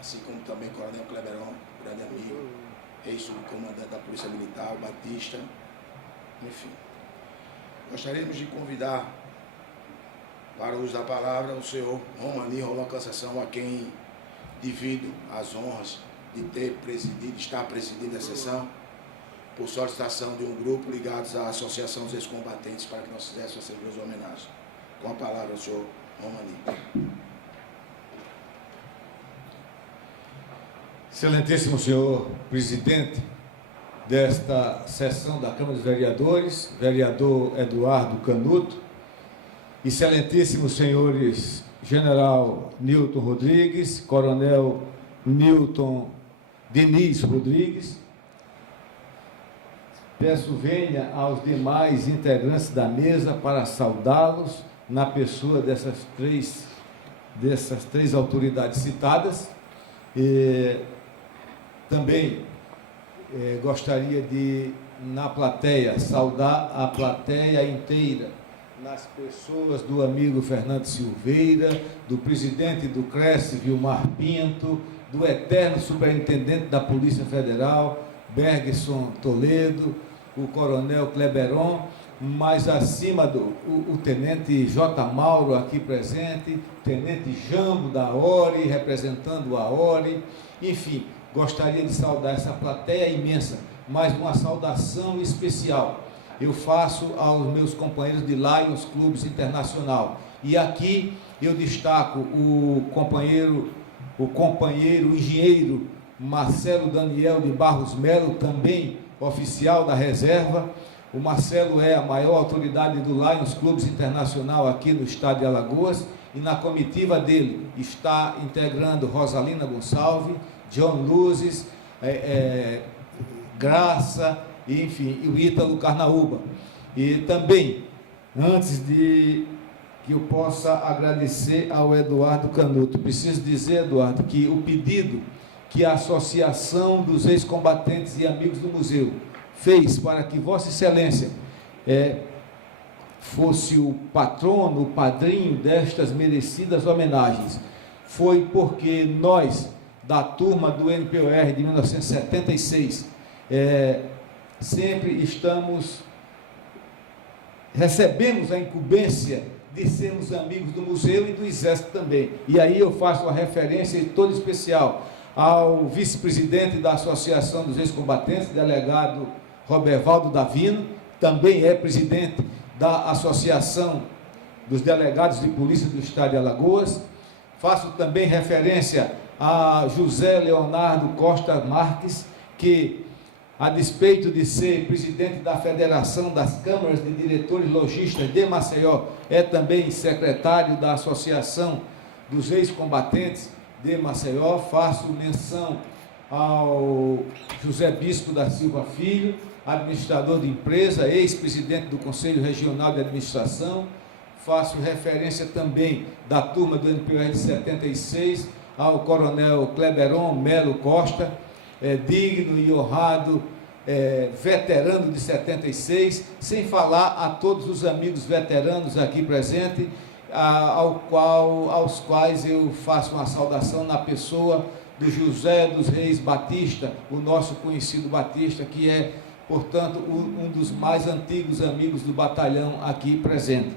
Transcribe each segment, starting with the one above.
assim como também o Coronel Cleberon, grande amigo, ex-subcomandante da Polícia Militar, o Batista, enfim. Gostaríamos de convidar para o uso da palavra o senhor Romani Rolando Cansação, a quem divido as honras de ter presidido, estar presidindo a sessão, por solicitação de um grupo ligados à Associação dos Ex-Combatentes, para que nós fizéssemos essas duas homenagens. Com a palavra, o senhor Romani. Excelentíssimo senhor presidente desta sessão da Câmara dos Vereadores, vereador Eduardo Canuto, excelentíssimos senhores General Nilton Rodrigues, Coronel Nilton Diniz Rodrigues, peço venha aos demais integrantes da mesa para saudá-los na pessoa dessas três autoridades citadas. Também gostaria de, na plateia, saudar a plateia inteira, nas pessoas do amigo Fernando Silveira, do presidente do Cresce, Vilmar Pinto, do eterno superintendente da Polícia Federal, Bergson Toledo, o coronel Cleberon, mas acima o tenente J. Mauro aqui presente, tenente Jambo da ORI, representando a ORI, enfim, gostaria de saudar essa plateia imensa, mas uma saudação especial eu faço aos meus companheiros de Lions Clubes Internacional. E aqui eu destaco o companheiro engenheiro Marcelo Daniel de Barros Melo, também oficial da reserva. O Marcelo é a maior autoridade do Lions Clubes Internacional aqui no estado de Alagoas, e na comitiva dele está integrando Rosalina Gonçalves, John Luzes, Graça, enfim, e o Ítalo Carnaúba. E também, antes de que eu possa agradecer ao Eduardo Canuto, preciso dizer, Eduardo, que o pedido que a Associação dos Ex-Combatentes e Amigos do Museu fez para que Vossa Excelência fosse o patrono, o padrinho destas merecidas homenagens, foi porque nós, da turma do NPOR de 1976, sempre recebemos a incumbência de sermos amigos do museu e do Exército também. E aí eu faço uma referência toda especial ao vice-presidente da Associação dos Ex-Combatentes, delegado Robervaldo Davino, também é presidente da Associação dos Delegados de Polícia do Estado de Alagoas. Faço também referência a José Leonardo Costa Marques, que, a despeito de ser presidente da Federação das Câmaras de Diretores Lojistas de Maceió, é também secretário da Associação dos Ex-Combatentes de Maceió. Faço menção ao José Bispo da Silva Filho, administrador de empresa, ex-presidente do Conselho Regional de Administração. Faço referência também da turma do NPOR de 76, ao coronel Cleberon Melo Costa, digno e honrado, veterano de 76, sem falar a todos os amigos veteranos aqui presentes, aos quais eu faço uma saudação na pessoa do José dos Reis Batista, o nosso conhecido Batista, que é, portanto, um dos mais antigos amigos do batalhão aqui presente.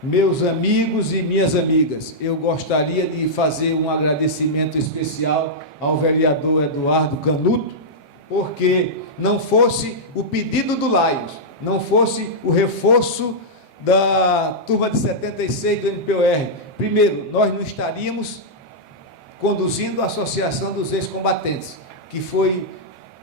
Meus amigos e minhas amigas, eu gostaria de fazer um agradecimento especial ao vereador Eduardo Canuto, porque não fosse o pedido do Lions, não fosse o reforço da turma de 76 do NPOR, primeiro, nós não estaríamos conduzindo a Associação dos Ex-Combatentes, que foi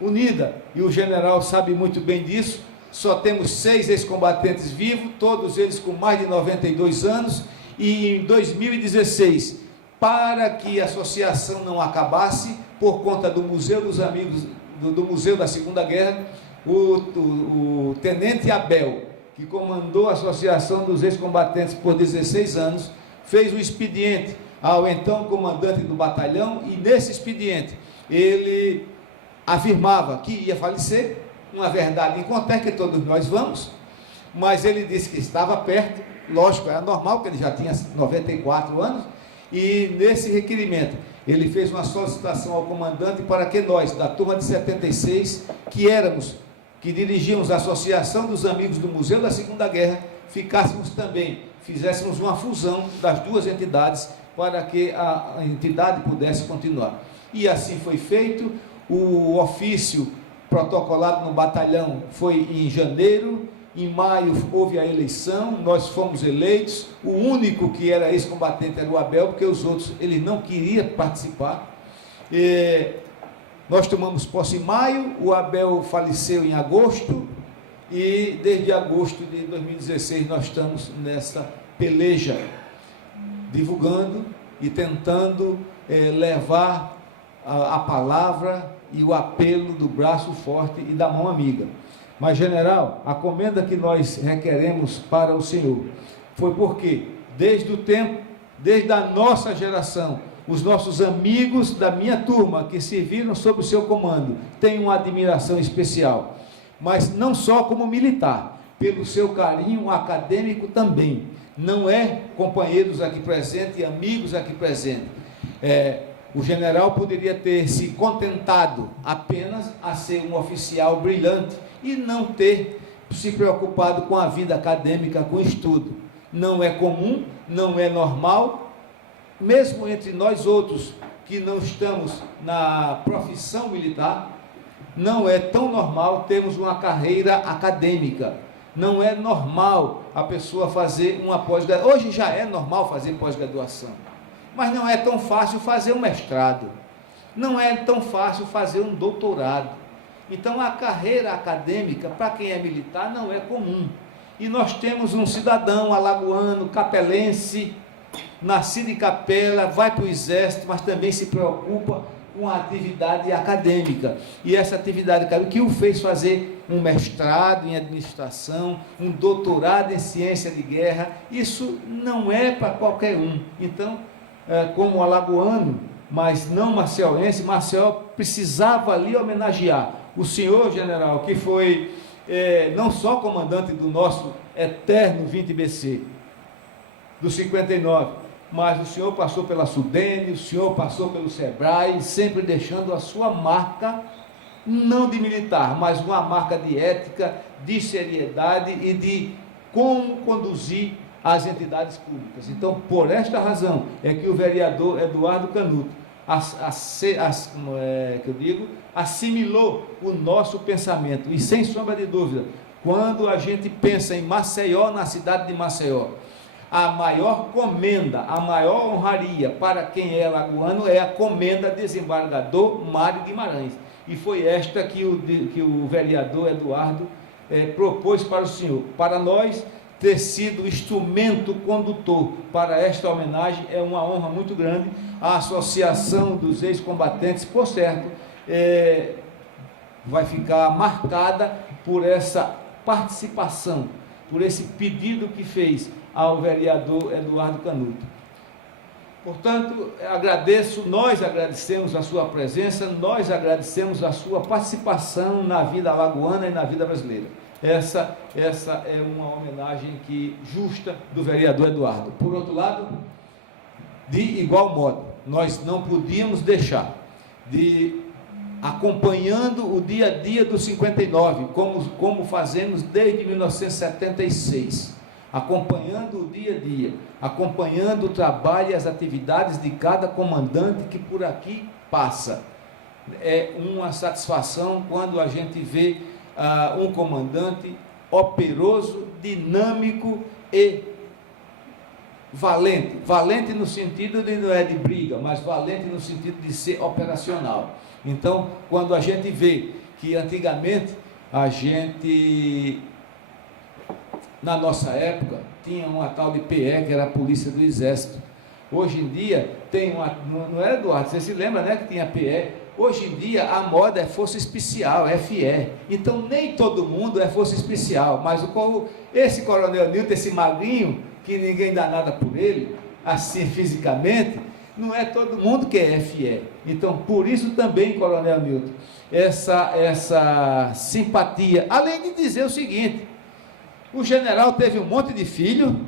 unida, e o general sabe muito bem disso. Só temos 6 ex-combatentes vivos, todos eles com mais de 92 anos, e em 2016, para que a associação não acabasse, por conta do Museu dos Amigos, do Museu da Segunda Guerra, o tenente Abel, que comandou a Associação dos Ex-Combatentes por 16 anos, fez um expediente ao então comandante do batalhão, e nesse expediente ele afirmava que ia falecer, uma verdade inconteste, que todos nós vamos, mas ele disse que estava perto, lógico, era normal, porque ele já tinha 94 anos, e nesse requerimento ele fez uma solicitação ao comandante para que nós, da turma de 76, que dirigíamos a Associação dos Amigos do Museu da Segunda Guerra, fizéssemos uma fusão das duas entidades para que a entidade pudesse continuar. E assim foi feito. O ofício protocolado no batalhão foi em janeiro. Em maio houve a eleição, nós fomos eleitos. O único que era ex-combatente era o Abel, porque os outros ele não queria participar. Nós tomamos posse em maio, o Abel faleceu em agosto, e desde agosto de 2016 nós estamos nessa peleja, divulgando e tentando levar a palavra e o apelo do braço forte e da mão amiga. Mas, general, a comenda que nós requeremos para o senhor foi porque, desde a nossa geração, os nossos amigos da minha turma que serviram sob o seu comando têm uma admiração especial, mas não só como militar, pelo seu carinho acadêmico também. Não é companheiros aqui presentes e amigos aqui presentes. O general poderia ter se contentado apenas a ser um oficial brilhante e não ter se preocupado com a vida acadêmica, com o estudo. Não é comum, não é normal, mesmo entre nós outros que não estamos na profissão militar, não é tão normal termos uma carreira acadêmica. Não é normal a pessoa fazer uma pós-graduação. Hoje já é normal fazer pós-graduação, mas não é tão fácil fazer um mestrado, não é tão fácil fazer um doutorado. Então a carreira acadêmica, para quem é militar, não é comum. E nós temos um cidadão alagoano, capelense, nascido em Capela, vai para o exército, mas também se preocupa com a atividade acadêmica. E essa atividade acadêmica que o fez fazer um mestrado em administração, um doutorado em ciência de guerra, isso não é para qualquer um. Então, como alagoano, mas não maceuense, Maceió precisava ali homenagear o senhor general, que foi não só comandante do nosso eterno 20BC, do 59, mas o senhor passou pela Sudene, o senhor passou pelo Sebrae, sempre deixando a sua marca, não de militar, mas uma marca de ética, de seriedade e de como conduzir as entidades públicas. Então, por esta razão, é que o vereador Eduardo Canuto assimilou o nosso pensamento. E sem sombra de dúvida, quando a gente pensa em Maceió, na cidade de Maceió, a maior comenda, a maior honraria para quem é alagoano é a comenda desembargador Mário Guimarães. E foi esta que o vereador Eduardo propôs para o senhor. Para nós, ter sido instrumento condutor para esta homenagem é uma honra muito grande. A Associação dos Ex-Combatentes, por certo, vai ficar marcada por essa participação, por esse pedido que fez ao vereador Eduardo Canuto. Portanto, nós agradecemos a sua presença, nós agradecemos a sua participação na vida alagoana e na vida brasileira. Essa é uma homenagem justa do vereador Eduardo. Por outro lado, de igual modo, nós não podíamos deixar de, acompanhando o dia a dia do 59, como fazemos desde 1976, acompanhando o dia a dia, acompanhando o trabalho e as atividades de cada comandante que por aqui passa. É uma satisfação quando a gente vê um comandante operoso, dinâmico e valente no sentido de não é de briga, mas valente no sentido de ser operacional. Então, quando a gente vê que antigamente a gente, na nossa época, tinha uma tal de PE, que era a Polícia do Exército. Hoje em dia tem não era, Eduardo, você se lembra, né, que tinha PE? Hoje em dia a moda é Força Especial, FE. Então nem todo mundo é Força Especial, mas esse Coronel Nilton, esse magrinho, que ninguém dá nada por ele, assim fisicamente, não é todo mundo que é FE. Então, por isso também, Coronel Nilton, essa simpatia, além de dizer o seguinte: o general teve um monte de filho,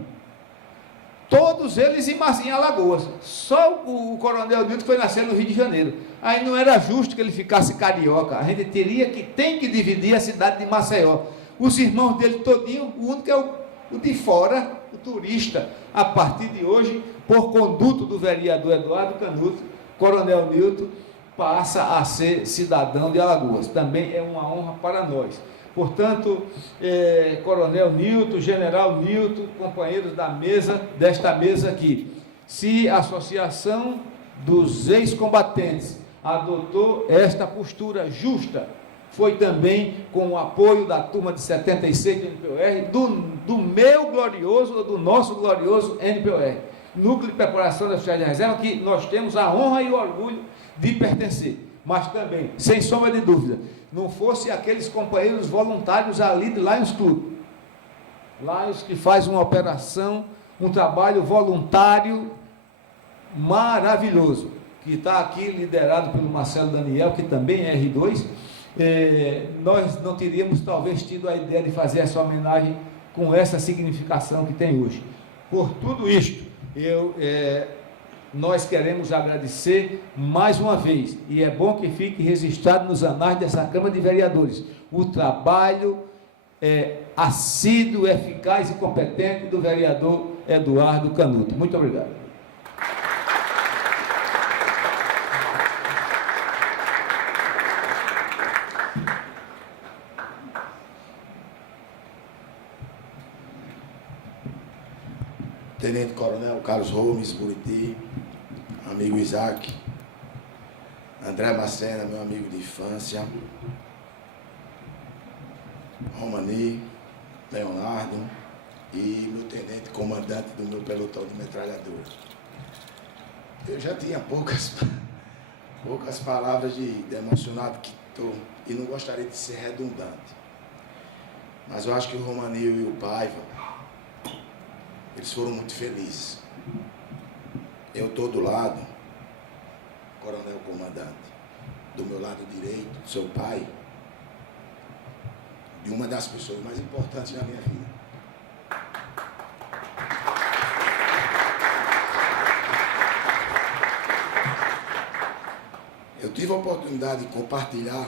todos eles em Alagoas. Só o Coronel Nilton foi nascer no Rio de Janeiro. Aí não era justo que ele ficasse carioca. A gente tem que dividir a cidade de Maceió. Os irmãos dele todinho, o único é o de fora, o turista. A partir de hoje, por conduto do vereador Eduardo Canuto, Coronel Nilton passa a ser cidadão de Alagoas. Também é uma honra para nós. Portanto, Coronel Nilton, General Nilton, companheiros desta mesa aqui, se a Associação dos Ex-Combatentes adotou esta postura justa, foi também com o apoio da turma de 76 do NPOR, do meu glorioso, do nosso glorioso NPOR, Núcleo de Preparação das Oficiais de Reserva, que nós temos a honra e o orgulho de pertencer. Mas também, sem sombra de dúvida, não fosse aqueles companheiros voluntários ali de Lions Club. Lions que faz uma operação, um trabalho voluntário maravilhoso, que está aqui liderado pelo Marcelo Daniel, que também é R2. Nós não teríamos talvez tido a ideia de fazer essa homenagem com essa significação que tem hoje. Por tudo isto, nós queremos agradecer mais uma vez, e é bom que fique registrado nos anais dessa Câmara de Vereadores, o trabalho assíduo, eficaz e competente do vereador Eduardo Canuto. Muito obrigado. Tenente Coronel Carlos Gomes, Buriti, amigo Isaac, André Macena, meu amigo de infância, Romani, Leonardo e meu tenente comandante do meu pelotão de metralhadora. Eu já tinha poucas palavras de emocionado que estou, e não gostaria de ser redundante, mas eu acho que o Romani e o Paiva, eles foram muito felizes. Eu estou do lado, Coronel Comandante, do meu lado direito, seu pai, de uma das pessoas mais importantes na minha vida. Eu tive a oportunidade de compartilhar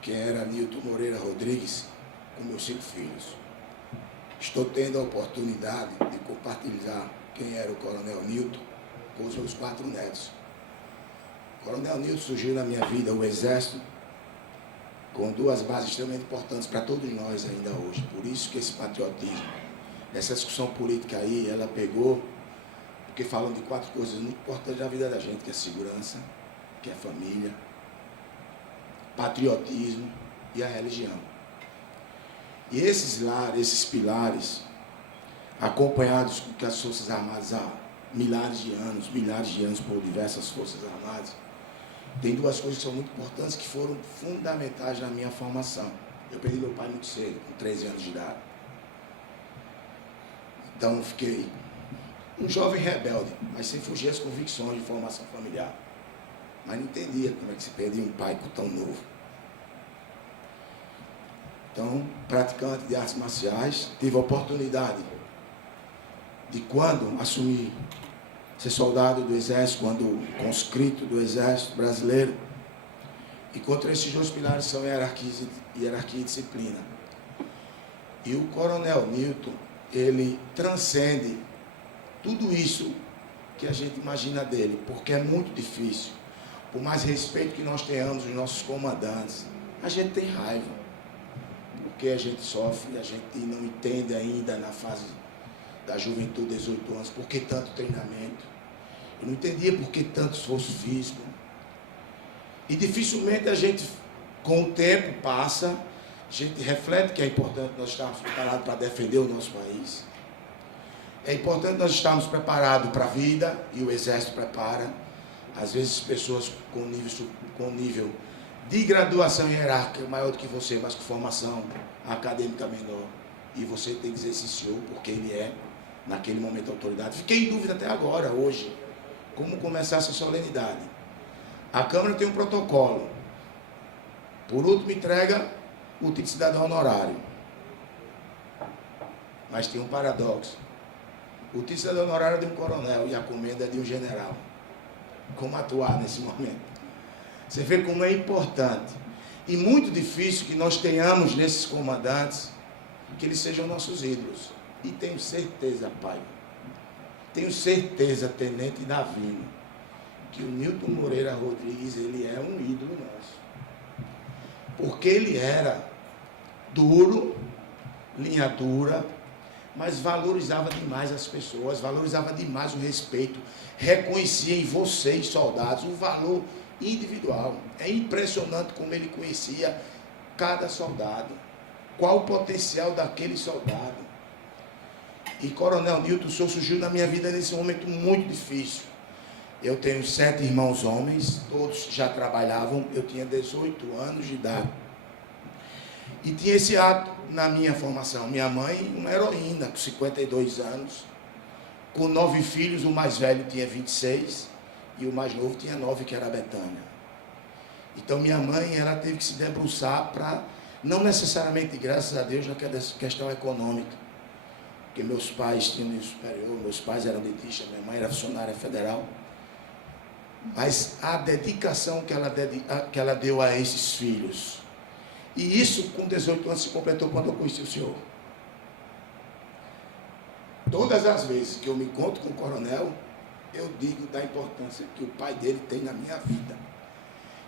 quem era Nilton Moreira Rodrigues com meus 5 filhos. Estou tendo a oportunidade de compartilhar quem era o Coronel Nilton com os meus 4 netos. O Coronel Nilton surgiu na minha vida, o Exército, com 2 bases extremamente importantes para todos nós ainda hoje. Por isso que esse patriotismo, essa discussão política aí, ela pegou, porque falam de 4 coisas muito importantes na vida da gente, que é segurança, que é família, patriotismo e a religião. E esses pilares, acompanhados com que as Forças Armadas há milhares de anos por diversas Forças Armadas, tem 2 coisas que são muito importantes, que foram fundamentais na minha formação. Eu perdi meu pai muito cedo, com 13 anos de idade. Então fiquei um jovem rebelde, mas sem fugir às convicções de formação familiar. Mas não entendia como é que se perdia um pai tão novo. Então, praticante de artes marciais, tive a oportunidade de, quando assumi ser soldado do Exército, quando conscrito do Exército Brasileiro, encontrei esses 2 pilares, são hierarquia e disciplina. E o Coronel Nilton, ele transcende tudo isso que a gente imagina dele, porque é muito difícil. Por mais respeito que nós tenhamos dos nossos comandantes, a gente tem raiva. Porque a gente sofre, a gente não entende ainda na fase da juventude, 18 anos, por que tanto treinamento. Eu não entendia por que tanto esforço físico. E dificilmente a gente, com o tempo, passa, a gente reflete que é importante nós estarmos preparados para defender o nosso país. É importante nós estarmos preparados para a vida, e o Exército prepara. Às vezes pessoas com nível de graduação hierárquica maior do que você, mas com formação acadêmica menor. E você tem que exerciciar, porque ele é, naquele momento, autoridade. Fiquei em dúvida até agora, hoje, como começar essa solenidade. A Câmara tem um protocolo. Por último, entrega o título de cidadão honorário. Mas tem um paradoxo. O título de honorário é de um coronel e a comenda é de um general. Como atuar nesse momento? Você vê como é importante e muito difícil que nós tenhamos nesses comandantes que eles sejam nossos ídolos. E tenho certeza, pai, tenho certeza, tenente Davino, que o Nilton Moreira Rodrigues, ele é um ídolo nosso. Porque ele era duro, linha dura, mas valorizava demais as pessoas, valorizava demais o respeito, reconhecia em vocês, soldados, o valor individual. É impressionante como ele conhecia cada soldado, qual o potencial daquele soldado. E Coronel Nilton, o senhor surgiu na minha vida nesse momento muito difícil. Eu tenho 7 irmãos homens, todos já trabalhavam, eu tinha 18 anos de idade. E tinha esse ato na minha formação. Minha mãe, uma heroína, com 52 anos, com 9 filhos, o mais velho tinha 26 e o mais novo tinha 9, que era a Betânia. Então minha mãe, ela teve que se debruçar para, não necessariamente, graças a Deus, na questão econômica, porque meus pais tinham nível superior, meus pais eram dentistas, minha mãe era funcionária federal, mas a dedicação que ela deu a esses filhos. E isso com 18 anos se completou quando eu conheci o senhor. Todas as vezes que eu me encontro com o coronel, eu digo da importância que o pai dele tem na minha vida.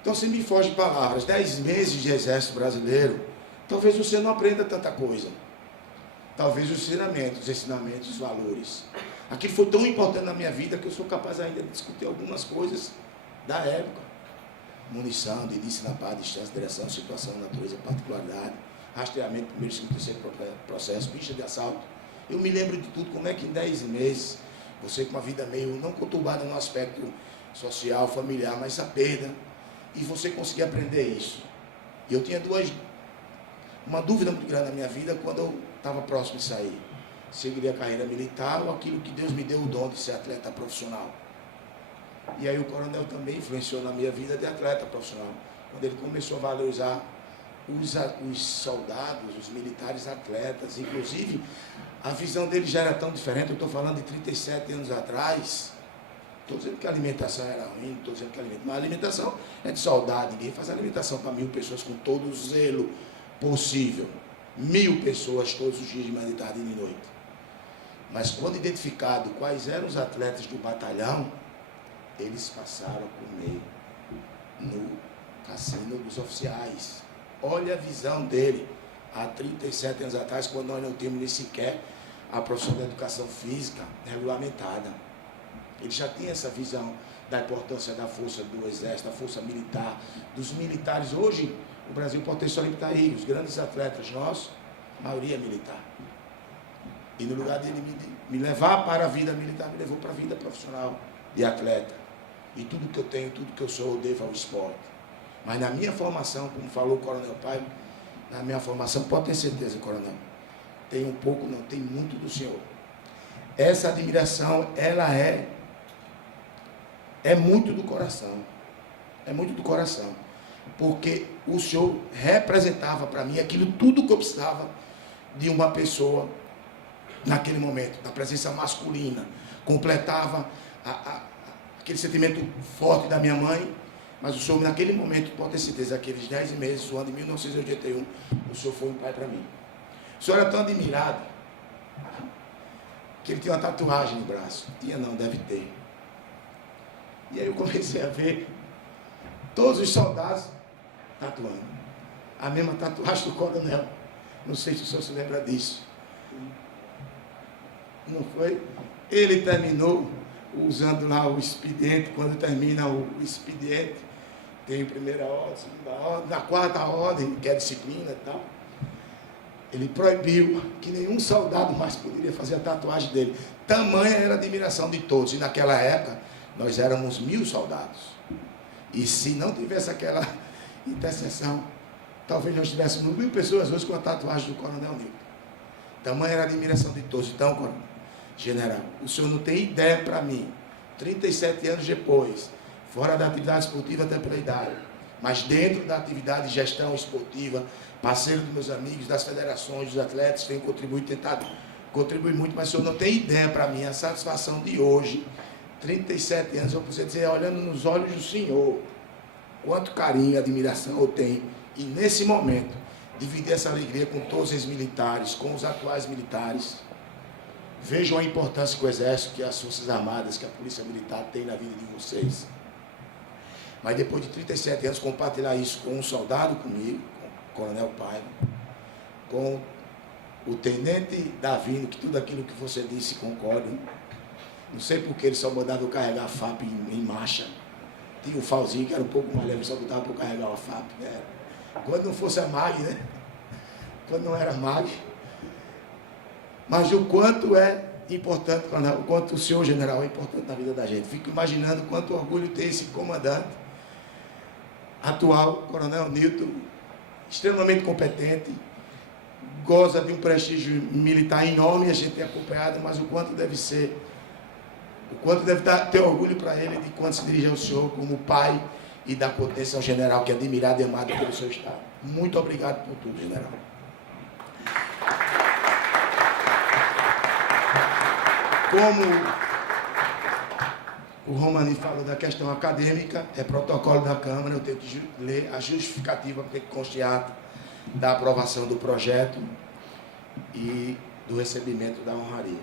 Então, se me foge palavras, 10 meses de exército brasileiro, talvez você não aprenda tanta coisa. Talvez os ensinamentos, os valores. Aquilo foi tão importante na minha vida que eu sou capaz ainda de discutir algumas coisas da época. Munição, de início na paz, distância, direção, situação, natureza, particularidade, rastreamento, primeiro, segundo, terceiro processo, pista de assalto. Eu me lembro de tudo, como é que em 10 meses, você com uma vida meio, não conturbada no aspecto social, familiar, mas a perda, e você conseguir aprender isso. E eu tinha uma dúvida muito grande na minha vida quando eu estava próximo de sair. Seguiria a carreira militar ou aquilo que Deus me deu o dom de ser atleta profissional. E aí o coronel também influenciou na minha vida de atleta profissional. Quando ele começou a valorizar os soldados, os militares atletas, inclusive a visão dele já era tão diferente. Eu estou falando de 37 anos atrás. Estou dizendo que a alimentação era ruim, estou dizendo que mas a alimentação é de soldado. Ninguém faz alimentação para 1000 pessoas com todo o zelo possível. 1000 pessoas todos os dias de manhã, de tarde e de noite. Mas quando identificado quais eram os atletas do batalhão, eles passaram a comer no cassino dos oficiais. Olha a visão dele há 37 anos atrás, quando nós não tínhamos nem sequer a profissão da educação física regulamentada. Ele já tinha essa visão da importância da força do exército, da força militar, dos militares. Hoje, o Brasil pode ter só está aí, os grandes atletas nossos, a maioria é militar. E no lugar dele me levar para a vida militar, me levou para a vida profissional de atleta. E tudo que eu tenho, tudo que eu sou, eu devo ao esporte. Mas na minha formação, como falou o Coronel Pai, na minha formação, pode ter certeza, Coronel, tem um pouco, não, tem muito do senhor. Essa admiração, ela é muito do coração. É muito do coração. Porque o senhor representava para mim aquilo tudo que eu precisava de uma pessoa naquele momento, da presença masculina. Completava aquele sentimento forte da minha mãe, mas o senhor naquele momento, pode ter certeza, aqueles 10 meses, o ano de 1981, o senhor foi um pai para mim. O senhor era tão admirado que ele tinha uma tatuagem no braço. Tinha não, deve ter. E aí eu comecei a ver todos os soldados tatuando. A mesma tatuagem do coronel. Não sei se o senhor se lembra disso. Não foi? Ele terminou usando lá o expediente. Quando termina o expediente, tem primeira ordem, segunda ordem, na quarta ordem, que é disciplina e tal. Ele proibiu que nenhum soldado mais poderia fazer a tatuagem dele. Tamanha era a admiração de todos. E naquela época, nós éramos 1000 soldados. E se não tivesse aquela intercessão, talvez nós tivéssemos 1000 pessoas hoje com a tatuagem do Coronel Nilton. Tamanha era a admiração de todos. Então, Coronel, general, o senhor não tem ideia para mim, 37 anos depois, fora da atividade esportiva até pela idade, mas dentro da atividade de gestão esportiva, parceiro dos meus amigos, das federações, dos atletas, tenho contribuído, tentado contribui muito, mas o senhor não tem ideia para mim, a satisfação de hoje, 37 anos, eu preciso dizer, olhando nos olhos do senhor, quanto carinho e admiração eu tenho, e nesse momento, dividir essa alegria com todos os militares, com os atuais militares. Vejam a importância que o Exército, que as Forças Armadas, que a Polícia Militar tem na vida de vocês. Mas depois de 37 anos, compartilhar isso com um soldado comigo, com o Coronel Paiva, com o Tenente Davino, que tudo aquilo que você disse concorda. Não sei porque ele só mandava eu carregar a FAP em marcha. Tinha o Falzinho, que era um pouco mais leve, só botava para eu carregar a FAP. Né? Quando não fosse a MAG, né? Quando não era MAG. Mas o quanto é importante, o quanto o senhor general é importante na vida da gente. Fico imaginando quanto orgulho tem esse comandante atual, Coronel Nilton, extremamente competente, goza de um prestígio militar enorme, a gente tem acompanhado, mas o quanto deve ser, o quanto deve ter orgulho para ele de quando se dirige ao senhor como pai e dá potência ao general, que é admirado e amado pelo seu Estado. Muito obrigado por tudo, general. Como o Romani falou da questão acadêmica, é protocolo da Câmara, eu tenho que ler a justificativa para que conste em ato da aprovação do projeto e do recebimento da honraria.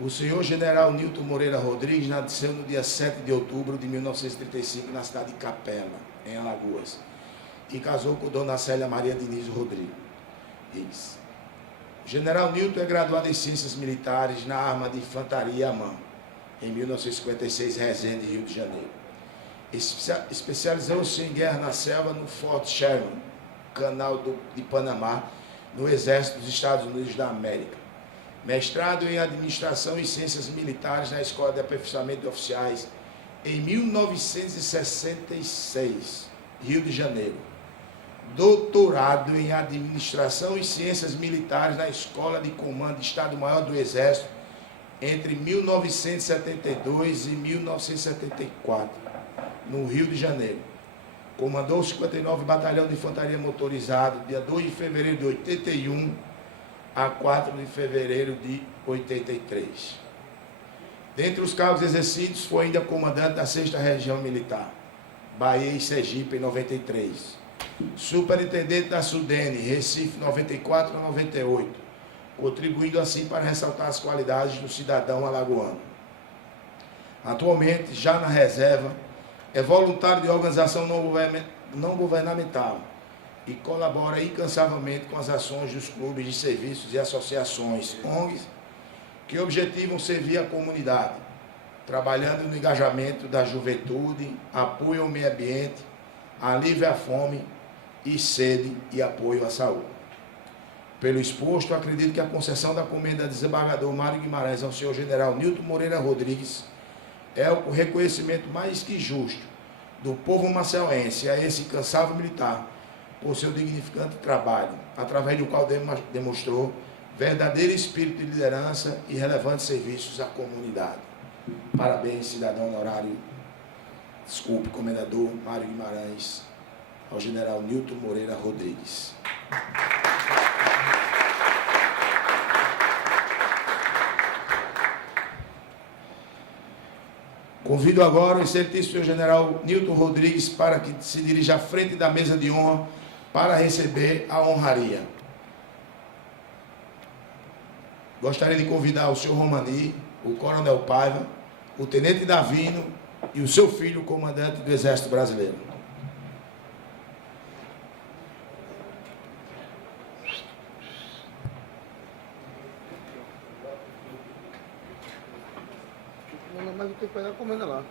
O senhor general Nilton Moreira Rodrigues nasceu no dia 7 de outubro de 1935 na cidade de Capela, em Alagoas, e casou com dona Célia Maria Diniz Rodrigues. O general Nilton é graduado em Ciências Militares na Arma de Infantaria AMAN, em 1956, Resende, Rio de Janeiro. Especializou-se em guerra na selva no Fort Sherman, Canal de Panamá, no Exército dos Estados Unidos da América. Mestrado em Administração e Ciências Militares na Escola de Aperfeiçoamento de Oficiais, em 1966, Rio de Janeiro. Doutorado em Administração e Ciências Militares na Escola de Comando de Estado-Maior do Exército, entre 1972 e 1974, no Rio de Janeiro. Comandou o 59 Batalhão de Infantaria Motorizado, dia 2 de fevereiro de 81 a 4 de fevereiro de 83. Dentre os cargos exercidos, foi ainda comandante da 6ª Região Militar, Bahia e Sergipe, em 93. Superintendente da Sudene, Recife, 94 a 98, contribuindo assim para ressaltar as qualidades do cidadão alagoano. Atualmente, já na reserva, é voluntário de organização não governamental e colabora incansavelmente com as ações dos clubes de serviços e associações, ONGs, que objetivam servir a comunidade, trabalhando no engajamento da juventude, apoio ao meio ambiente, alívio à fome e sede e apoio à saúde. Pelo exposto, acredito que a concessão da comenda de desembargador Mário Guimarães ao senhor general Nilton Moreira Rodrigues é o reconhecimento mais que justo do povo maceuense a esse incansável militar por seu dignificante trabalho, através do qual demonstrou verdadeiro espírito de liderança e relevantes serviços à comunidade. Parabéns, cidadão honorário, comendador Mário Guimarães, ao general Nilton Moreira Rodrigues. Convido agora o excelentíssimo general Nilton Rodrigues para que se dirija à frente da mesa de honra para receber a honraria. Gostaria de convidar o senhor Romani, o coronel Paiva, o tenente Davino e o seu filho, o comandante do Exército Brasileiro. Mas eu tenho que pegar a comenda lá.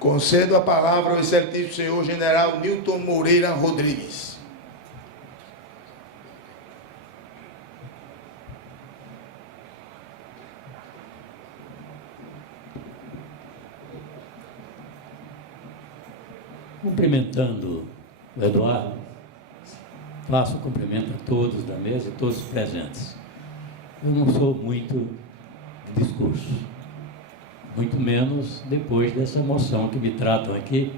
Concedo a palavra ao excelentíssimo senhor general Nilton Moreira Rodrigues. Cumprimentando o Eduardo, faço o cumprimento a todos da mesa e todos os presentes. Eu não sou muito de discurso, muito menos depois dessa emoção que me tratam aqui.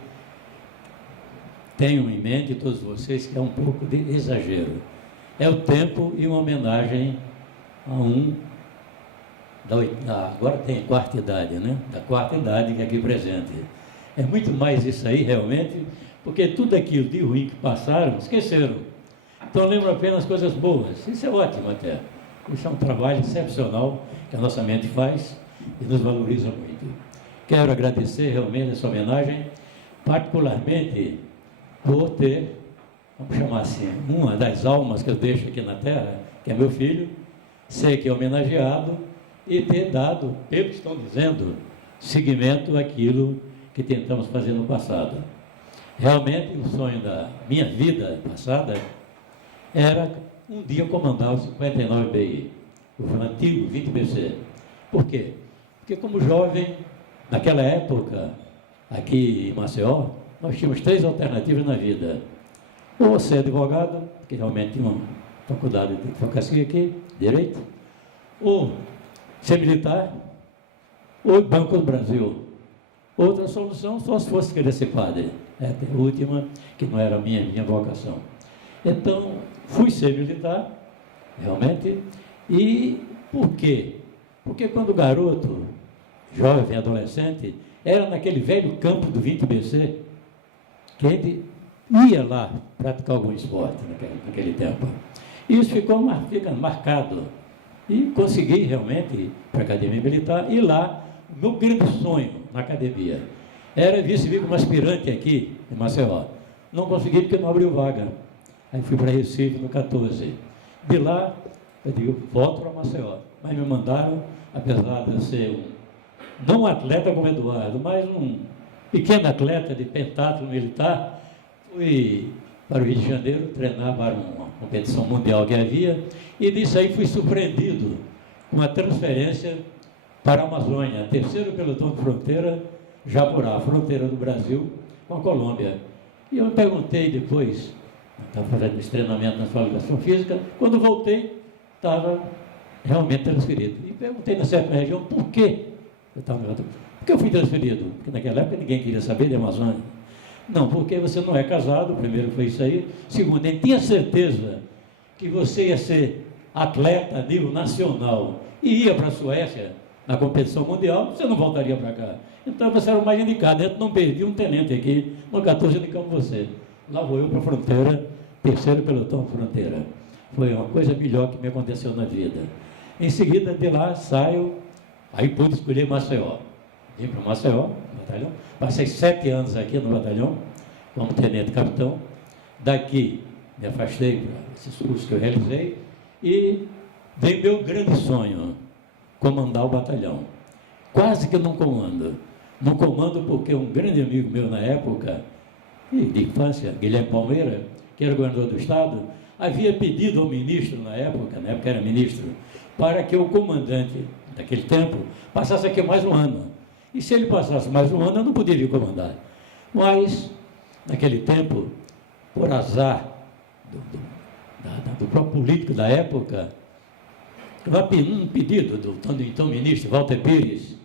Tenham em mente, todos vocês, que é um pouco de exagero. É o tempo e uma homenagem a agora tem a quarta idade, né? Da quarta idade que é aqui presente. É muito mais isso aí, realmente, porque tudo aquilo de ruim que passaram, esqueceram. Então lembram apenas coisas boas. Isso é ótimo até. Isso é um trabalho excepcional que a nossa mente faz e nos valoriza muito. Quero agradecer realmente essa homenagem, particularmente por ter, vamos chamar assim, uma das almas que eu deixo aqui na Terra, que é meu filho, ser aqui homenageado e ter dado, eles estão dizendo, seguimento àquilo que tentamos fazer no passado. Realmente, o sonho da minha vida passada era um dia comandar o 59 BI, o antigo 20 BC. Por quê? Porque como jovem, naquela época, aqui em Maceió, nós tínhamos 3 alternativas na vida. Ou ser advogado, que realmente tinha uma faculdade de advocacia aqui, direito, ou ser militar, ou Banco do Brasil. Outra solução, só se fosse querer ser padre. Essa é a última, que não era a minha vocação. Então, fui ser militar, realmente, e por quê? Porque quando garoto, jovem, adolescente, era naquele velho campo do 20 BC, que ele ia lá praticar algum esporte naquele tempo. E isso fica marcado. E consegui realmente ir para a Academia Militar, e lá, o meu grande sonho na academia era vir como aspirante aqui em Maceió. Não consegui porque não abriu vaga. Aí fui para Recife no 14. De lá, eu digo, volto para Maceió. Mas me mandaram, apesar de eu ser não um atleta como Eduardo, mas um pequeno atleta de pentatlo militar, fui para o Rio de Janeiro treinar para uma competição mundial que havia, e disso aí fui surpreendido com uma transferência para a Amazônia, 3º pelotão de fronteira, Japorá, fronteira do Brasil com a Colômbia. E eu me perguntei depois, estava fazendo esse treinamento na Escola de Educação Física, quando voltei, estava realmente transferido. E perguntei na certa região, por quê? Por que eu fui transferido? Porque naquela época ninguém queria saber da Amazônia. Não, porque você não é casado, primeiro foi isso aí. Segundo, nem tinha certeza que você ia ser atleta a nível nacional e ia para a Suécia na competição mundial, você não voltaria para cá. Então você era o mais indicado. Eu não perdi um tenente aqui no 14 de campo você. Lá vou eu para a fronteira, 3º pelotão de fronteira. Foi uma coisa melhor que me aconteceu na vida. Em seguida, de lá, saio, aí pude escolher Maceió. Vim para Maceió, batalhão. Passei 7 anos aqui no batalhão, como tenente-capitão. Daqui, me afastei para esses cursos que eu realizei e veio meu grande sonho, comandar o batalhão. Quase que não comando. Não comando porque um grande amigo meu na época, de infância, Guilherme Palmeira, que era governador do estado, havia pedido ao ministro na época era ministro, para que o comandante daquele tempo passasse aqui mais um ano. E se ele passasse mais um ano, eu não poderia comandar. Mas, naquele tempo, por azar do próprio político da época, um pedido do então ministro Walter Pires,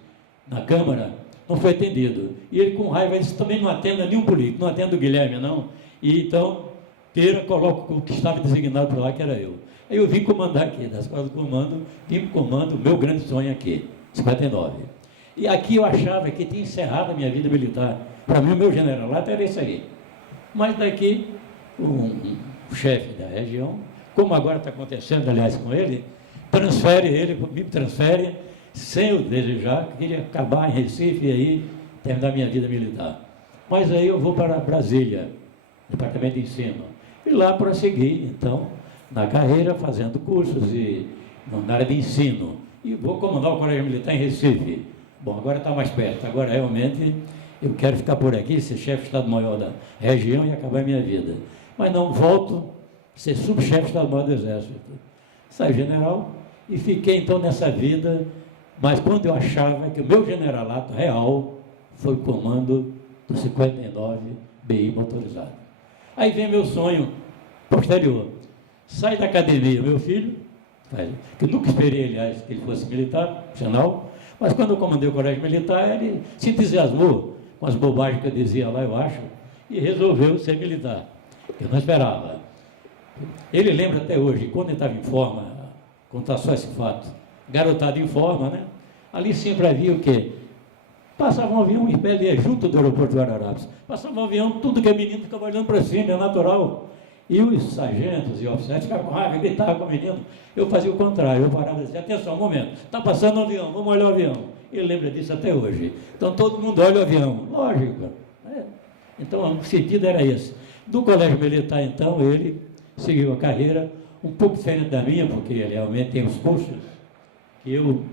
na Câmara, não foi atendido. E ele, com raiva, disse, também não atenda nenhum político, não atenda o Guilherme, não. E então, Pira coloca o que estava designado para lá, que era eu. Aí eu vim comandar aqui, das escola do comando, vim comando o meu grande sonho aqui, 59. E aqui eu achava que tinha encerrado a minha vida militar. Para mim, o meu generalato era isso aí. Mas daqui, o chefe da região, como agora está acontecendo, aliás, com ele, me transfere, sem eu desejar, que queria acabar em Recife e aí terminar minha vida militar. Mas aí eu vou para Brasília, Departamento de Ensino, e lá prossegui, então, na carreira, fazendo cursos na área de ensino. E vou comandar o Colégio Militar em Recife. Bom, agora está mais perto, agora realmente eu quero ficar por aqui, ser chefe de Estado-Maior da região e acabar a minha vida. Mas não, volto a ser subchefe de Estado-Maior do Exército. Saí general e fiquei então nessa vida, mas quando eu achava que o meu generalato real foi o comando do 59 BI motorizado. Aí vem meu sonho posterior. Sai da academia, meu filho, que eu nunca esperei, aliás, que ele fosse militar, profissional, mas quando eu comandei o colégio militar, ele se entusiasmou com as bobagens que eu dizia lá, eu acho, e resolveu ser militar. Eu não esperava. Ele lembra até hoje, quando ele estava em forma, contar só esse fato, garotado em forma, né? Ali sempre havia o quê? Passava um avião e ele junto do aeroporto de Guararapes. Passava um avião, tudo que é menino ficava olhando para cima, é natural. E os sargentos e oficiais ficavam com raiva, gritavam com o menino. Eu fazia o contrário, eu parava e dizia, atenção, um momento, está passando um avião, vamos olhar o avião. Ele lembra disso até hoje. Então todo mundo olha o avião, lógico. Então o sentido era esse. Do colégio militar, então, ele seguiu a carreira um pouco diferente da minha, porque ele realmente tem os cursos que eu,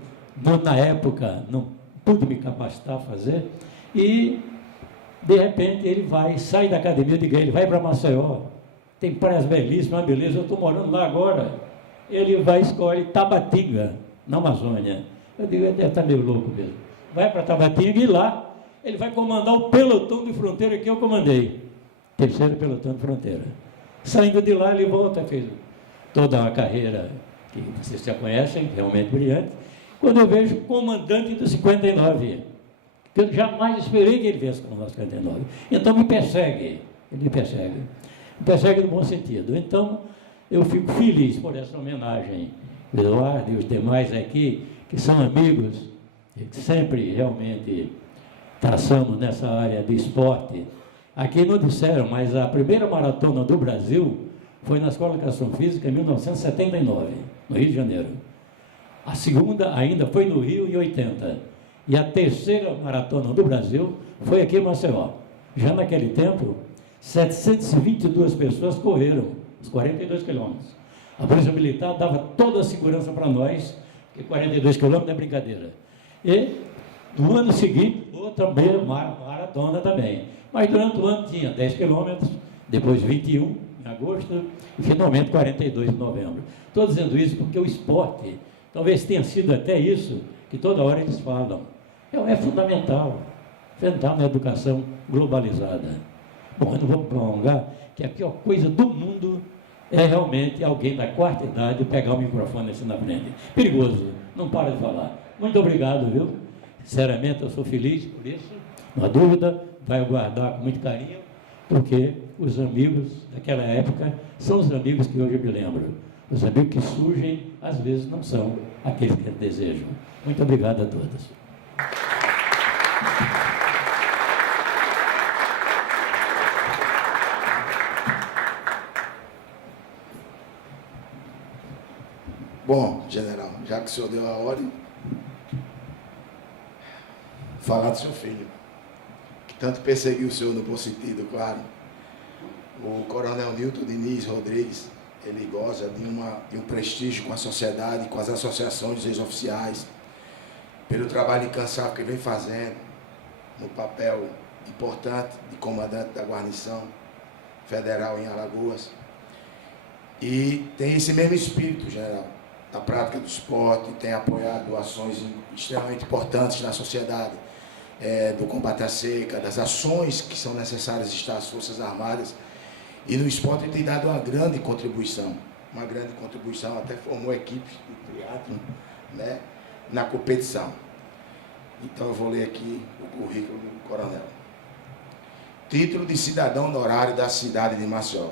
na época, não pude me capacitar a fazer. E, de repente, ele sai da academia, ele vai para Maceió. Tem praias belíssimas, uma beleza, eu estou morando lá agora. Ele vai e escolhe Tabatinga, na Amazônia. Eu digo, ele deve estar meio louco mesmo. Vai para Tabatinga e lá ele vai comandar o pelotão de fronteira que eu comandei. Terceiro pelotão de fronteira. Saindo de lá, ele volta, fez toda uma carreira que vocês já conhecem, realmente brilhante. Quando eu vejo comandante do 59, que eu jamais esperei que ele viesse comandar o 59. Então me persegue, ele me persegue. Me persegue no bom sentido. Então, eu fico feliz por essa homenagem. O Eduardo e os demais aqui, que são amigos, que sempre realmente traçamos nessa área de esporte. Aqui não disseram, mas a primeira maratona do Brasil foi na Escola de Educação Física em 1979, no Rio de Janeiro. A segunda ainda foi no Rio em 80. E a terceira maratona do Brasil foi aqui em Maceió. Já naquele tempo, 722 pessoas correram os 42 quilômetros. A Polícia Militar dava toda a segurança para nós, porque 42 quilômetros é brincadeira. E no ano seguinte, outra maratona também. Mas durante o ano tinha 10 quilômetros, depois 21 em agosto e finalmente 42 em novembro. Estou dizendo isso porque o esporte, talvez tenha sido até isso que toda hora eles falam. É fundamental na educação globalizada. Bom, eu não vou prolongar, que a pior coisa do mundo é realmente alguém da quarta idade pegar o microfone assim na frente. Perigoso, não para de falar. Muito obrigado, viu? Sinceramente, eu sou feliz por isso. Não há dúvida, vai guardar com muito carinho, porque os amigos daquela época são os amigos que hoje eu me lembro. Os amigos que surgem, às vezes, não são aqueles que desejam. Muito obrigado a todos. Bom, general, já que o senhor deu a ordem, falar do seu filho, que tanto perseguiu o senhor no bom sentido, claro. O coronel Newton Diniz Rodrigues, ele goza de um prestígio com a sociedade, com as associações dos ex-oficiais, pelo trabalho incansável que vem fazendo, no papel importante de comandante da guarnição federal em Alagoas. E tem esse mesmo espírito, general, na prática do esporte, tem apoiado ações extremamente importantes na sociedade, do combate à seca, das ações que são necessárias estar às Forças Armadas. E no esporte ele tem dado uma grande contribuição, até formou equipe de triatlo, né, na competição. Então eu vou ler aqui o currículo do coronel. Título de cidadão honorário da cidade de Maceió.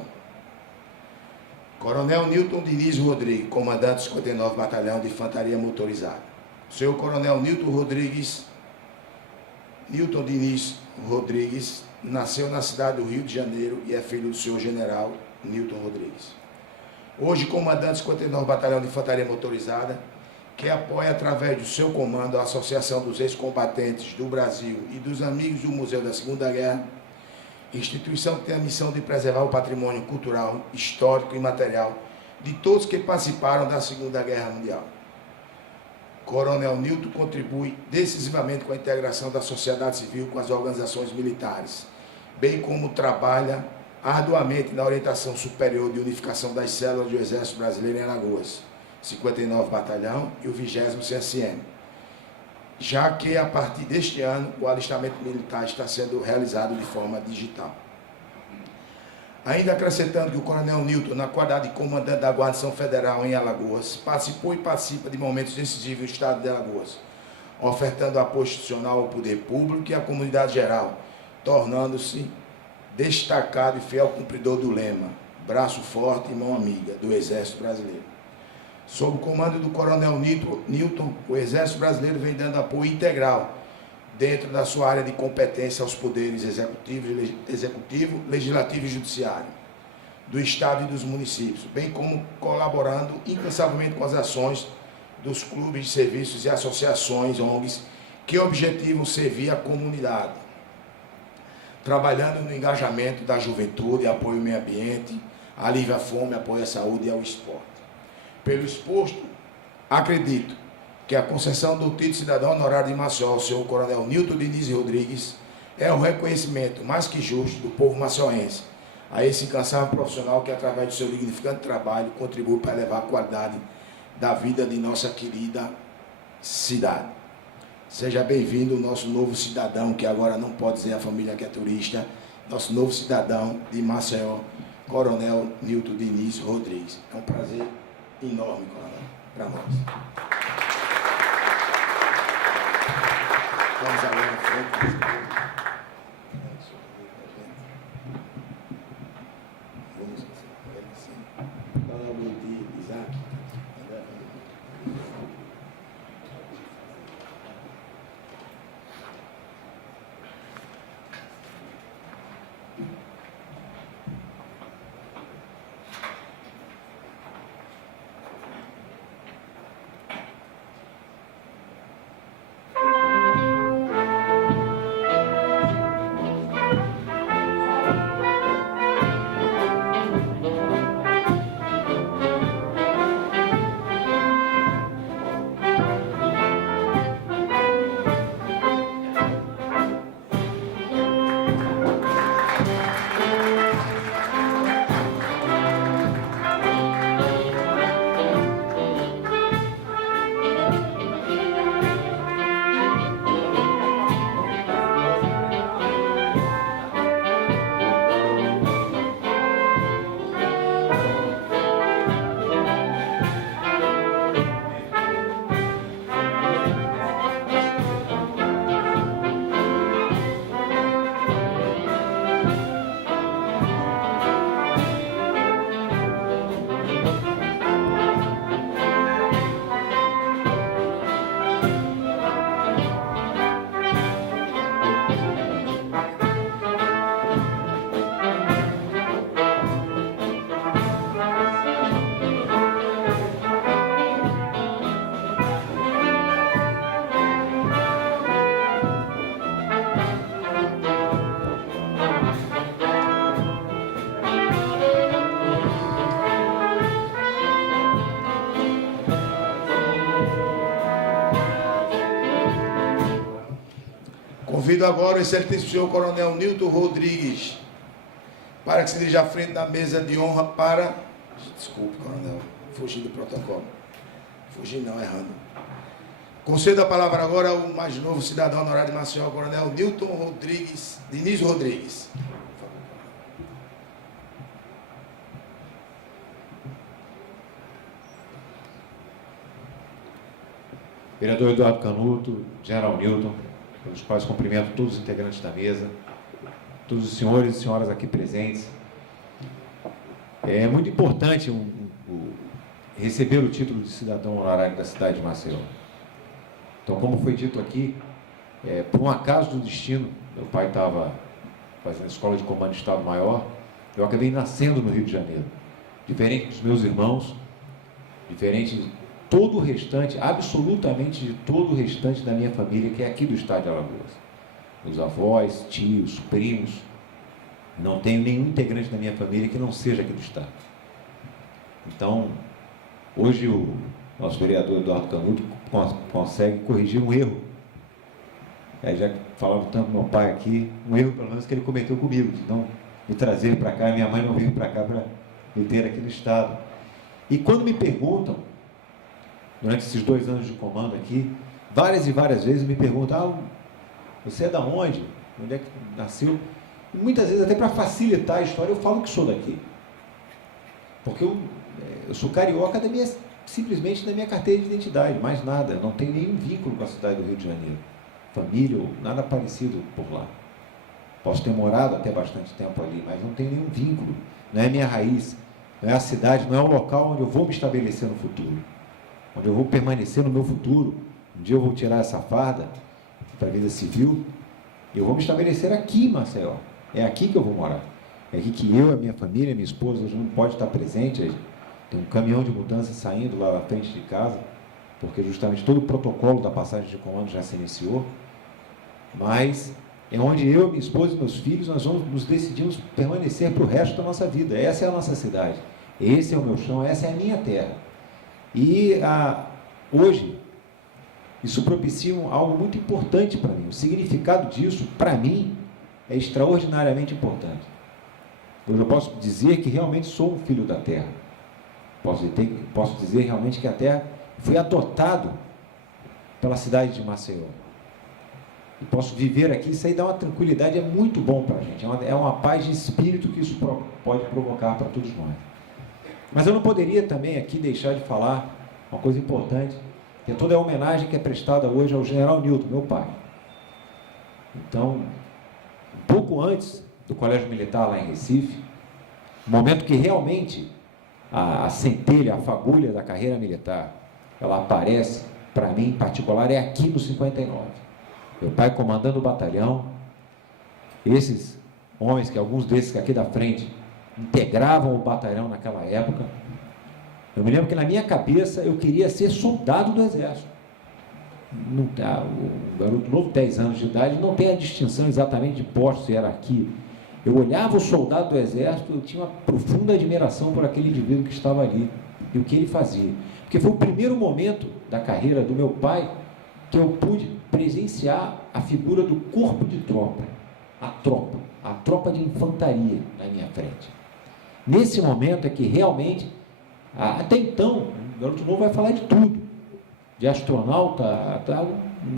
Coronel Newton Diniz Rodrigues, comandante do 59 Batalhão de Infantaria Motorizada. Senhor Coronel Newton Diniz Rodrigues nasceu na cidade do Rio de Janeiro e é filho do senhor general Newton Rodrigues. Hoje, comandante do 59 Batalhão de Infantaria Motorizada, que apoia através do seu comando a Associação dos Ex-Combatentes do Brasil e dos Amigos do Museu da Segunda Guerra, instituição que tem a missão de preservar o patrimônio cultural, histórico e material de todos que participaram da Segunda Guerra Mundial. Coronel Nilton contribui decisivamente com a integração da sociedade civil com as organizações militares, bem como trabalha arduamente na orientação superior de unificação das células do Exército Brasileiro em Alagoas, 59 Batalhão e o 20º CSM, já que a partir deste ano o alistamento militar está sendo realizado de forma digital. Ainda acrescentando que o Coronel Nilton, na qualidade de comandante da Guarnição Federal em Alagoas, participou e participa de momentos decisivos no estado de Alagoas, ofertando apoio institucional ao poder público e à comunidade geral, tornando-se destacado e fiel cumpridor do lema, braço forte e mão amiga, do Exército Brasileiro. Sob o comando do Coronel Nilton, o Exército Brasileiro vem dando apoio integral dentro da sua área de competência aos poderes executivo, legislativo e judiciário do Estado e dos municípios, bem como colaborando incansavelmente com as ações dos clubes de serviços e associações, ONGs, que objetivam servir a comunidade, trabalhando no engajamento da juventude, apoio ao meio ambiente, alívio à fome, apoio à saúde e ao esporte. Pelo exposto, acredito que a concessão do título de cidadão honorário de Maceió ao senhor Coronel Nilton Diniz Rodrigues é um reconhecimento mais que justo do povo maceiense a esse incansável profissional que, através do seu dignificante trabalho, contribui para elevar a qualidade da vida de nossa querida cidade. Seja bem-vindo o nosso novo cidadão, que agora não pode dizer a família que é turista, nosso novo cidadão de Maceió, Coronel Nilton Diniz Rodrigues. É um prazer enorme, Coronel, para nós. Vamos agora à frente. Vamos assim. Qual é o nome de Isaac? Convido agora o excelentíssimo senhor Coronel Nilton Rodrigues para que se dirija à frente da mesa de honra para... Desculpe, Coronel, fugi do protocolo. Fugi não, errando. Concedo a palavra agora ao mais novo cidadão honorário de Maceió, Coronel Nilton Rodrigues, Diniz Rodrigues. Vereador Eduardo Canuto, General Nilton, pelos quais cumprimento todos os integrantes da mesa, todos os senhores e senhoras aqui presentes. É muito importante receber o título de cidadão honorário da cidade de Maceió. Então, como foi dito aqui, por um acaso do destino, meu pai estava fazendo escola de comando de Estado-Maior, eu acabei nascendo no Rio de Janeiro. Diferente dos meus irmãos, diferente de todo o restante, absolutamente de todo o restante da minha família, que é aqui do estado de Alagoas. Meus avós, tios, primos, não tenho nenhum integrante da minha família que não seja aqui do estado. Então, hoje o nosso vereador Eduardo Canuto consegue corrigir um erro. Aí já falava tanto do meu pai aqui, um erro pelo menos que ele cometeu comigo, de não me trazer para cá, e minha mãe não veio para cá para me ter aqui no estado. E quando me perguntam, durante esses 2 anos de comando aqui, várias e várias vezes me perguntam, você é da onde? Onde é que nasceu? E muitas vezes, até para facilitar a história, eu falo que sou daqui. Porque eu sou carioca simplesmente da minha carteira de identidade, mais nada. Eu não tenho nenhum vínculo com a cidade do Rio de Janeiro. Família ou nada parecido por lá. Posso ter morado até bastante tempo ali, mas não tenho nenhum vínculo. Não é minha raiz, não é a cidade, não é o local onde eu vou me estabelecer no futuro. Onde eu vou permanecer no meu futuro. Um dia eu vou tirar essa farda para a vida civil e eu vou me estabelecer aqui em Maceió. É aqui que eu vou morar. É aqui que eu, a minha família, minha esposa, hoje não pode estar presente. Tem um caminhão de mudança saindo lá na frente de casa, porque justamente todo o protocolo da passagem de comando já se iniciou. Mas é onde eu, minha esposa e meus filhos, nós nos decidimos permanecer para o resto da nossa vida. Essa é a nossa cidade. Esse é o meu chão, essa é a minha terra. E hoje, isso propicia algo muito importante para mim. O significado disso, para mim, é extraordinariamente importante. Hoje eu posso dizer que realmente sou um filho da terra. Posso dizer realmente que a terra foi adotado pela cidade de Maceió. E posso viver aqui, isso aí dá uma tranquilidade, é muito bom para a gente. É uma paz de espírito que isso pode provocar para todos nós. Mas eu não poderia também aqui deixar de falar uma coisa importante, que é toda a homenagem que é prestada hoje ao General Newton, meu pai. Então, um pouco antes do Colégio Militar lá em Recife, o momento que realmente a centelha, a fagulha da carreira militar, ela aparece, para mim em particular, é aqui no 59. Meu pai comandando o batalhão, esses homens, que alguns desses aqui da frente, integravam o batalhão naquela época. Eu me lembro que na minha cabeça eu queria ser soldado do Exército. O garoto novo, 10 anos de idade, não tem a distinção exatamente de postos e hierarquia. Eu olhava o soldado do Exército, eu tinha uma profunda admiração por aquele indivíduo que estava ali e o que ele fazia. Porque foi o primeiro momento da carreira do meu pai que eu pude presenciar a figura do corpo de tropa, a tropa de infantaria na minha frente. Nesse momento é que realmente, até então, o garoto novo vai falar de tudo, de astronauta,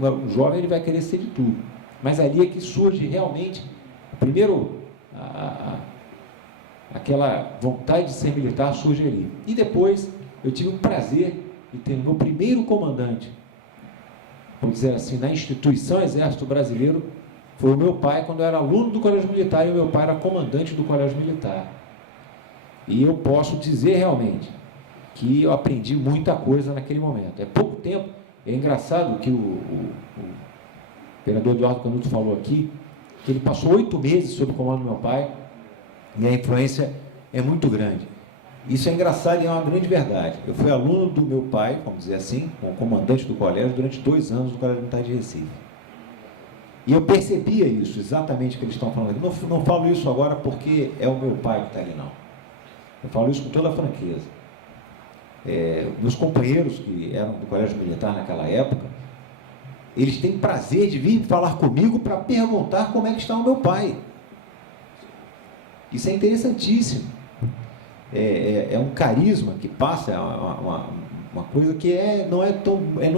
um jovem ele vai querer ser de tudo, mas ali é que surge realmente, primeiro, aquela vontade de ser militar surge ali, e depois eu tive o prazer de ter o meu primeiro comandante, vamos dizer assim, na instituição Exército Brasileiro, foi o meu pai, quando eu era aluno do Colégio Militar, e o meu pai era comandante do Colégio Militar. E eu posso dizer realmente que eu aprendi muita coisa naquele momento. É pouco tempo, é engraçado que o vereador Eduardo Canuto falou aqui, que ele passou 8 meses sob o comando do meu pai, e a influência é muito grande. Isso é engraçado e é uma grande verdade. Eu fui aluno do meu pai, vamos dizer assim, como comandante do colégio, durante 2 anos no Colégio Militar de Recife. E eu percebia isso, exatamente o que eles estão falando aqui. Não falo isso agora porque é o meu pai que está ali, não. Eu falo isso com toda a franqueza. Meus companheiros que eram do Colégio Militar naquela época, eles têm prazer de vir falar comigo para perguntar como é que está o meu pai. Isso é interessantíssimo. É um carisma que passa, uma coisa que não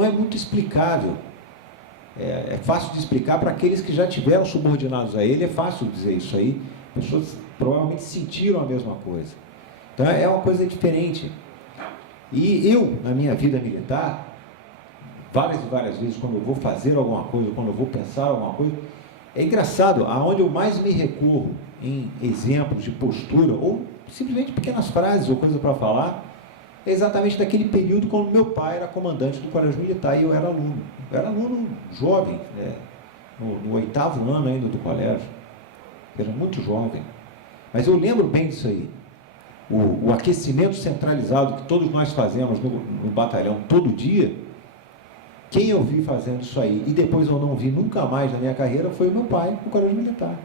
é muito explicável. É fácil de explicar para aqueles que já tiveram subordinados a ele, é fácil dizer isso aí. Pessoas provavelmente sentiram a mesma coisa. Então é uma coisa diferente. E eu, na minha vida militar, várias e várias vezes, quando eu vou fazer alguma coisa, quando eu vou pensar alguma coisa, é engraçado, aonde eu mais me recorro em exemplos de postura, ou simplesmente pequenas frases ou coisa para falar, é exatamente daquele período quando meu pai era comandante do Colégio Militar e eu era aluno. Eu era aluno jovem, no 8º ano ainda do colégio. Eu era muito jovem. Mas eu lembro bem disso aí. O aquecimento centralizado que todos nós fazemos no batalhão todo dia, quem eu vi fazendo isso aí, e depois eu não vi nunca mais na minha carreira, foi o meu pai no Colégio Militar.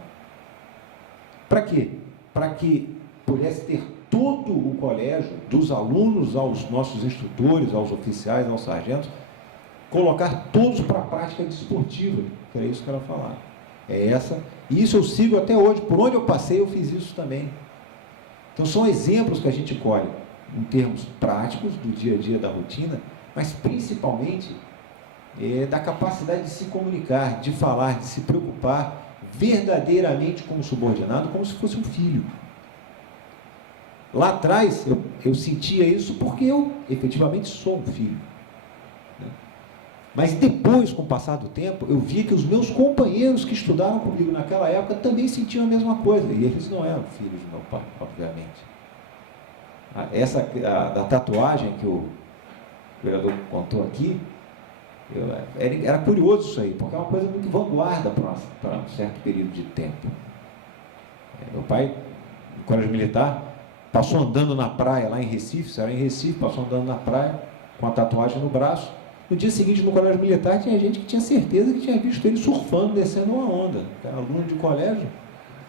Para quê? Para que pudesse ter todo o colégio, dos alunos aos nossos instrutores, aos oficiais, aos sargentos, colocar todos para a prática desportiva, que era isso que ela falava. E isso eu sigo até hoje, por onde eu passei eu fiz isso também. Então são exemplos que a gente colhe, em termos práticos, do dia a dia, da rotina, mas principalmente da capacidade de se comunicar, de falar, de se preocupar verdadeiramente como subordinado, como se fosse um filho. Lá atrás eu sentia isso porque eu efetivamente sou um filho. Mas depois, com o passar do tempo, eu vi que os meus companheiros que estudaram comigo naquela época também sentiam a mesma coisa. E eles não eram filhos do meu pai, obviamente. Da tatuagem que o vereador contou aqui, era curioso isso aí, porque é uma coisa muito vanguarda para um certo período de tempo. Meu pai, no colégio militar, passou andando na praia, lá em Recife, passou andando na praia com a tatuagem no braço. No dia seguinte, no colégio militar, tinha gente que tinha certeza que tinha visto ele surfando, descendo uma onda. Era aluno de colégio,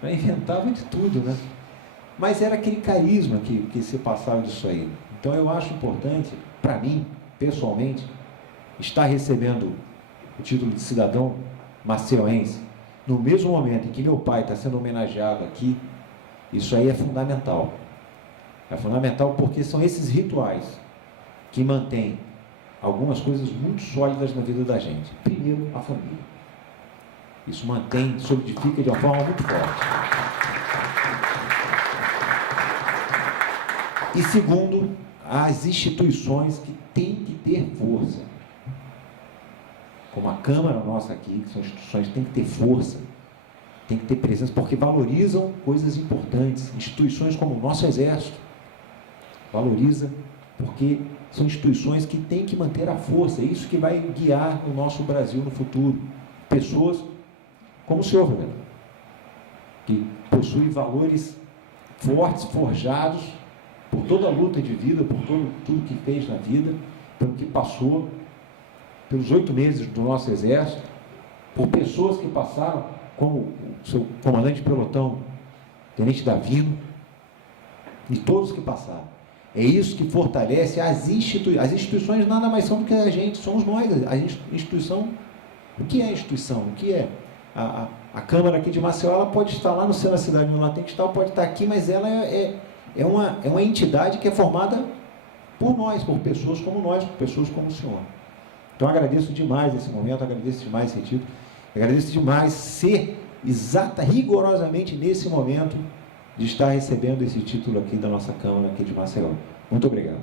inventava de tudo, né? Mas era aquele carisma que se passava disso aí. Então eu acho importante, para mim, pessoalmente, estar recebendo o título de cidadão maceiense, no mesmo momento em que meu pai está sendo homenageado aqui. Isso aí é fundamental. É fundamental porque são esses rituais que mantêm algumas coisas muito sólidas na vida da gente. Primeiro, a família. Isso mantém, solidifica de uma forma muito forte. E segundo, as instituições que têm que ter força. Como a Câmara nossa aqui, que são instituições que têm que ter força, têm que ter presença, porque valorizam coisas importantes. Instituições como o nosso Exército valoriza, porque são instituições que têm que manter a força. É isso que vai guiar o nosso Brasil no futuro. Pessoas como o senhor, Fernando, que possui valores fortes, forjados por toda a luta de vida, por tudo que fez na vida, pelo que passou, pelos 8 meses do nosso Exército, por pessoas que passaram, como o seu comandante de pelotão, Tenente Davino, e todos que passaram. É isso que fortalece as instituições. As instituições nada mais são do que a gente, somos nós. A instituição, o que é a instituição? O que é? A Câmara aqui de Maceió, ela pode estar lá no centro da cidade, onde ela tem que estar, pode estar aqui, mas ela é uma entidade que é formada por nós, por pessoas como nós, por pessoas como o senhor. Então, agradeço demais esse momento, agradeço demais esse título, agradeço demais ser rigorosamente nesse momento de estar recebendo esse título aqui da nossa Câmara aqui de Maceió. Muito obrigado.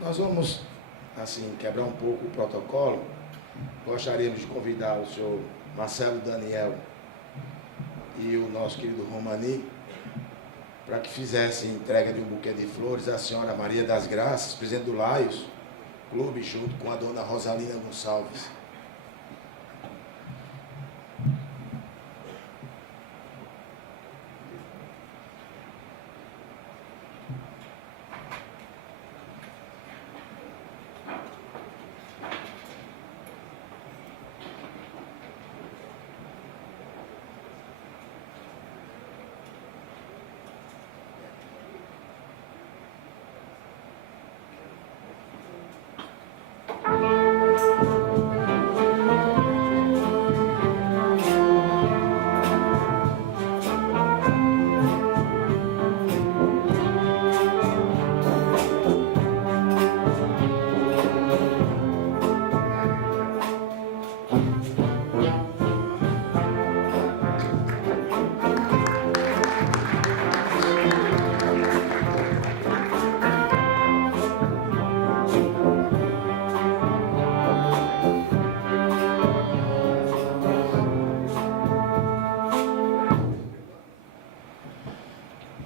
Nós vamos, assim, quebrar um pouco o protocolo. Gostaríamos de convidar o senhor Marcelo Daniel e o nosso querido Romani para que fizessem entrega de um buquê de flores à senhora Maria das Graças, presidente do Laios Clube, junto com a dona Rosalina Gonçalves.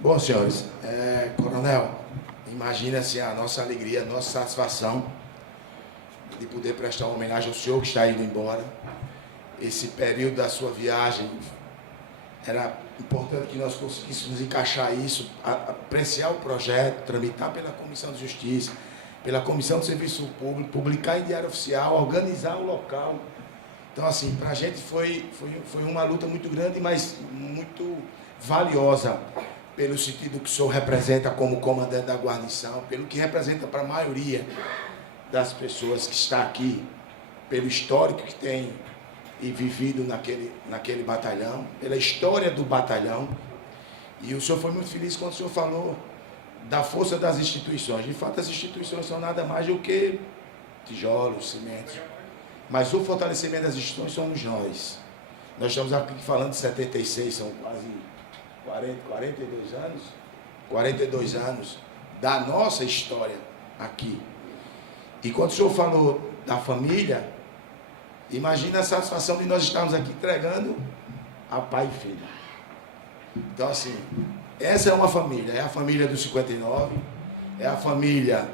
Bom, senhores, coronel, imagina-se a nossa alegria, a nossa satisfação de poder prestar uma homenagem ao senhor que está indo embora. Esse período da sua viagem, era importante que nós conseguíssemos encaixar isso, apreciar o projeto, tramitar pela Comissão de Justiça, pela Comissão de Serviço Público, publicar em Diário Oficial, organizar o local Então, assim, para a gente foi uma luta muito grande, mas muito valiosa, pelo sentido que o senhor representa como comandante da guarnição, pelo que representa para a maioria das pessoas que está aqui, pelo histórico que tem e vivido naquele batalhão, pela história do batalhão. E o senhor foi muito feliz quando o senhor falou da força das instituições. De fato, as instituições são nada mais do que tijolos, cimentos. Mas o fortalecimento das instituições somos nós. Nós estamos aqui falando de 76, são quase 42 anos da nossa história aqui. E quando o senhor falou da família, imagina a satisfação de nós estarmos aqui entregando a pai e filho. Então, assim, essa é uma família, é a família do 59, é a família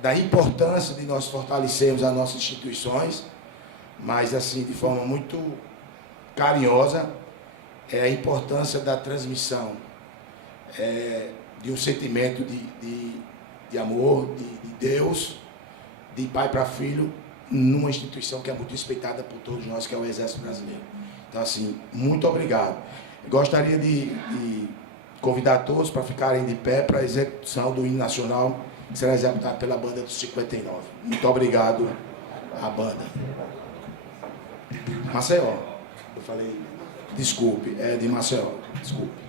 da importância de nós fortalecermos as nossas instituições, mas, assim, de forma muito carinhosa, é a importância da transmissão de um sentimento de amor, de Deus, de pai para filho, numa instituição que é muito respeitada por todos nós, que é o Exército Brasileiro. Então, assim, muito obrigado. Gostaria de convidar todos para ficarem de pé para a execução do hino nacional, que será executado pela banda dos 59. Muito obrigado à banda. Maceió, eu falei, desculpe, é de Maceió, desculpe.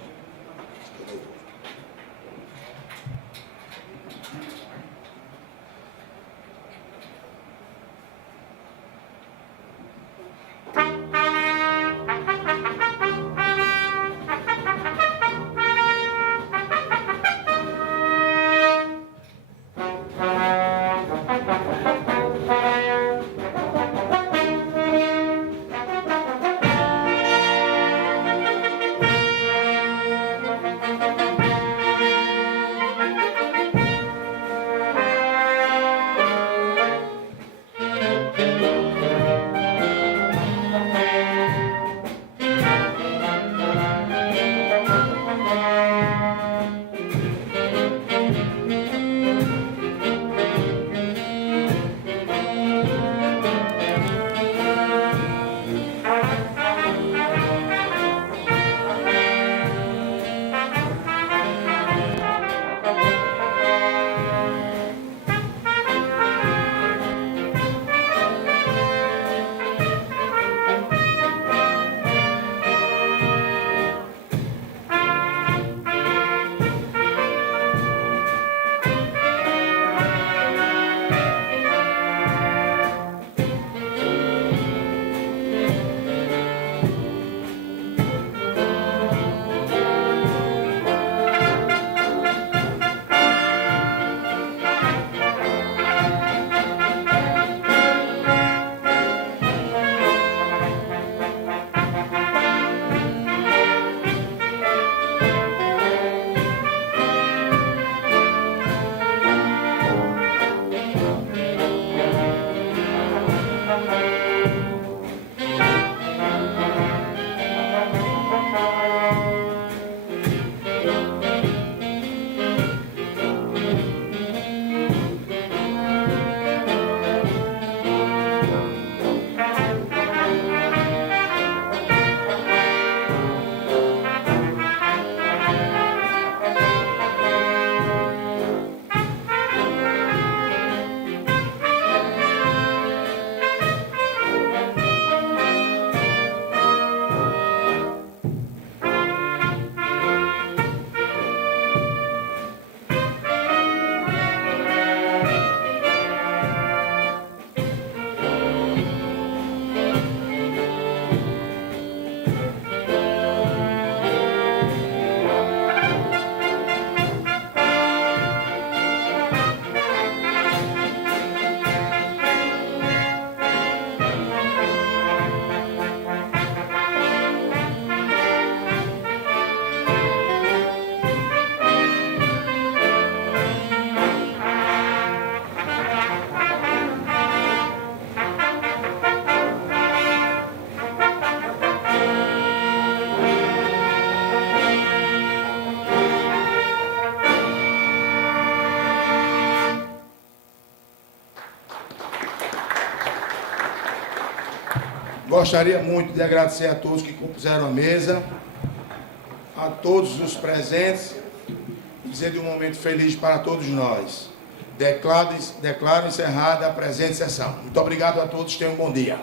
Gostaria muito de agradecer a todos que compuseram a mesa, a todos os presentes, e dizer de um momento feliz para todos nós. Declaro encerrada a presente sessão. Muito obrigado a todos, tenham um bom dia.